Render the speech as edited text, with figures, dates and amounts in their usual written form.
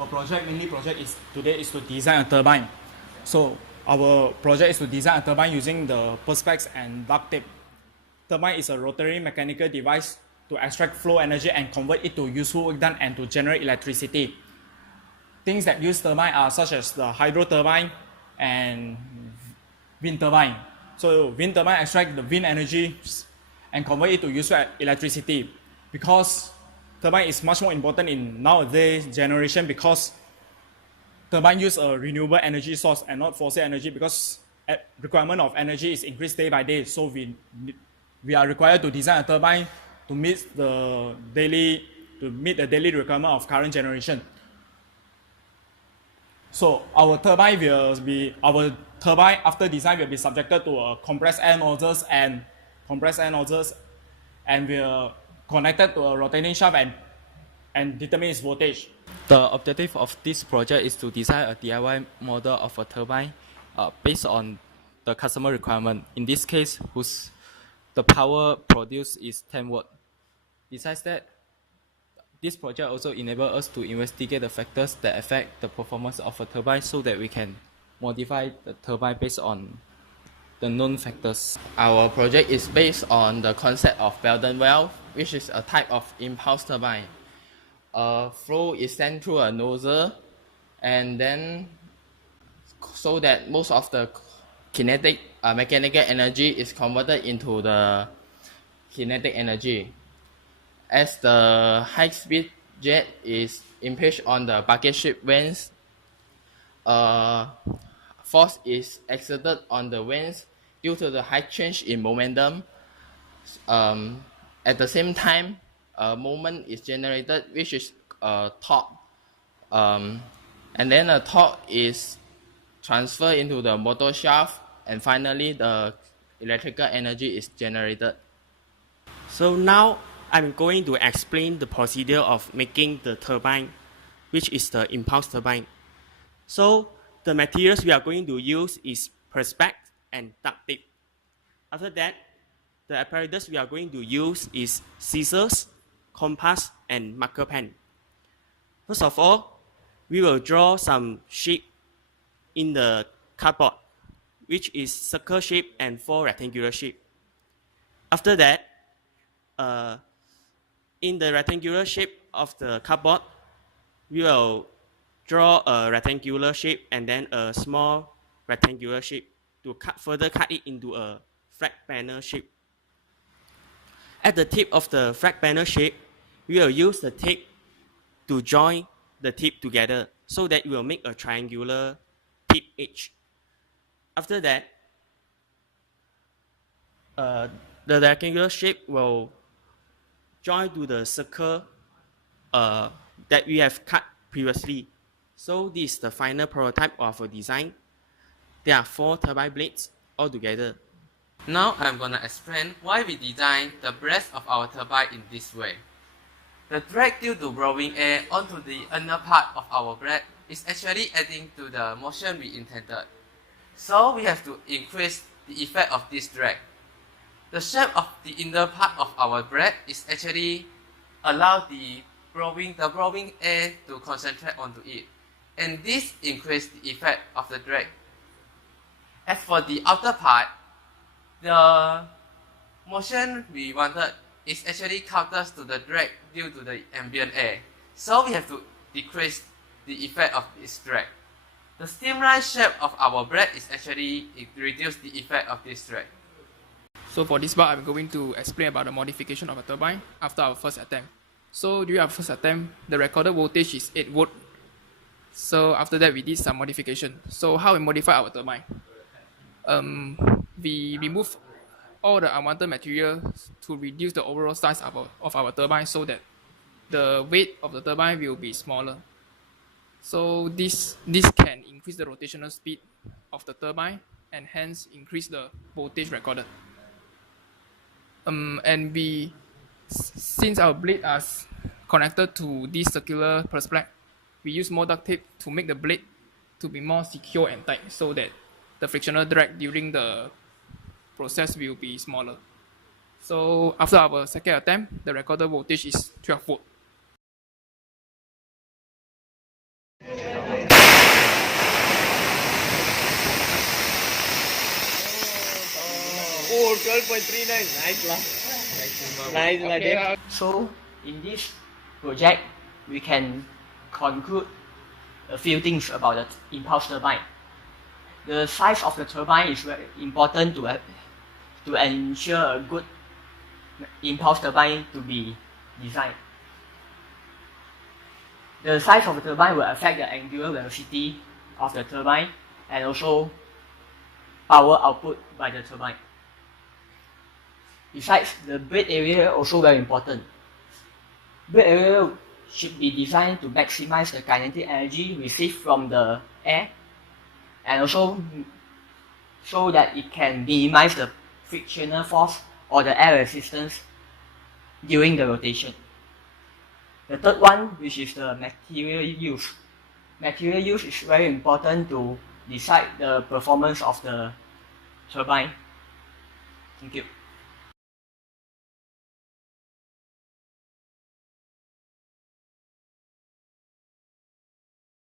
Our mainly project is today is to design a turbine. So our project is to design a turbine using the perspex and duct tape. Turbine is a rotary mechanical device to extract flow energy and convert it to useful work done and to generate electricity. Things that use turbine are such as the hydro turbine and wind turbine. So wind turbine extract the wind energy and convert it to useful electricity. Because turbine is much more important in nowadays generation because turbine use a renewable energy source and not fossil energy because requirement of energy is increased day by day. So we are required to design a turbine to meet the daily requirement of current generation. So our turbine after design will be subjected to compressed air nozzles and will connected to a rotating shaft and determine its voltage. The objective of this project is to design a DIY model of a turbine based on the customer requirement. In this case, the power produced is 10 watt. Besides that, this project also enables us to investigate the factors that affect the performance of a turbine so that we can modify the turbine based on the known factors. Our project is based on the concept of Belden valve, which is a type of impulse turbine. Flow is sent through a nozzle, and then so that most of the kinetic mechanical energy is converted into the kinetic energy. As the high-speed jet is impinged on the bucket ship vanes, force is exerted on the vanes due to the high change in momentum. At the same time, moment is generated, which is torque, and then a torque is transferred into the motor shaft, and finally the electrical energy is generated. So now I'm going to explain the procedure of making the turbine, which is the impulse turbine. So the materials we are going to use is perspex and duct tape. After that, the apparatus we are going to use is scissors, compass, and marker pen. First of all, we will draw some shape in the cardboard, which is circle shape and 4 rectangular shape. After that, in the rectangular shape of the cardboard, we will draw a rectangular shape and then a small rectangular shape to further cut it into a flat panel shape. At the tip of the flat panel shape, we will use the tape to join the tip together so that it will make a triangular tip edge. After that, the rectangular shape will join to the circle that we have cut previously. So this is the final prototype of a design. There are 4 turbine blades altogether. Now I'm gonna explain why we designed the breast of our turbine in this way. The drag due to blowing air onto the inner part of our blade is actually adding to the motion we intended. So we have to increase the effect of this drag. The shape of the inner part of our blade is actually allow the blowing air to concentrate onto it, and this increases the effect of the drag. As for the outer part, the motion we wanted is actually counters to the drag due to the ambient air. So we have to decrease the effect of this drag. The streamline shape of our blade is actually reduce the effect of this drag. So for this part, I'm going to explain about the modification of a turbine after our first attempt. So during our first attempt, the recorded voltage is 8 volt. So after that, we did some modification. So how we modify our turbine? We remove all the unwanted material to reduce the overall size of our turbine so that the weight of the turbine will be smaller. So this can increase the rotational speed of the turbine and hence increase the voltage recorded. And since our blade are connected to this circular perspex, we use more duct tape to make the blade to be more secure and tight so that the frictional drag during the process will be smaller. So after our second attempt, the recorded voltage is 12 volt. 12.39. Nice lah. Nice lah, Okay, Dave. So in this project, we can conclude a few things about the impulse turbine. The size of the turbine is very important to ensure a good impulse turbine to be designed. The size of the turbine will affect the angular velocity of the turbine and also power output by the turbine. Besides, the blade area also very important. Blade area should be designed to maximize the kinetic energy received from the air and also so that it can minimize the frictional force or the air resistance during the rotation. The third one, which is the material use. Material use is very important to decide the performance of the turbine. Thank you.